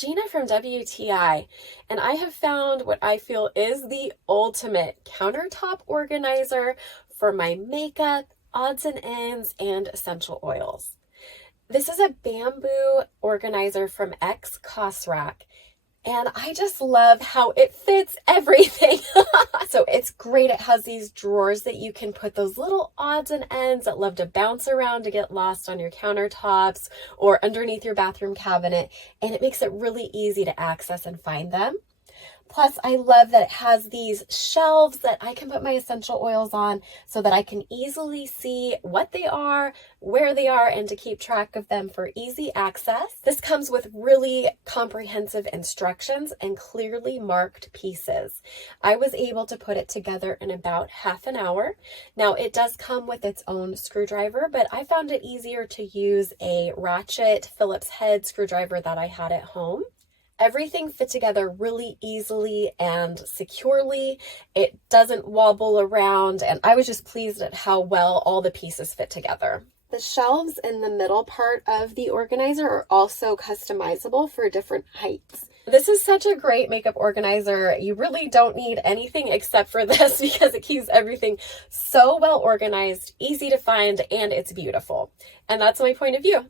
Gina from WTI, and I have found what I feel is the ultimate countertop organizer for my makeup, odds and ends, and essential oils. This is a bamboo organizer from X-cosrack, and I just love how it fits everything. So it's great. It has these drawers that you can put those little odds and ends that love to bounce around to get lost on your countertops or underneath your bathroom cabinet, and it makes it really easy to access and find them. Plus, I love that it has these shelves that I can put my essential oils on so that I can easily see what they are, where they are, and to keep track of them for easy access. This comes with really comprehensive instructions and clearly marked pieces. I was able to put it together in about half an hour. Now, it does come with its own screwdriver, but I found it easier to use a ratchet Phillips head screwdriver that I had at home. Everything fit together really easily and securely. It doesn't wobble around, and I was just pleased at how well all the pieces fit together. The shelves in the middle part of the organizer are also customizable for different heights. This is such a great makeup organizer. You really don't need anything except for this because it keeps everything so well organized, easy to find, and it's beautiful. And that's my point of view.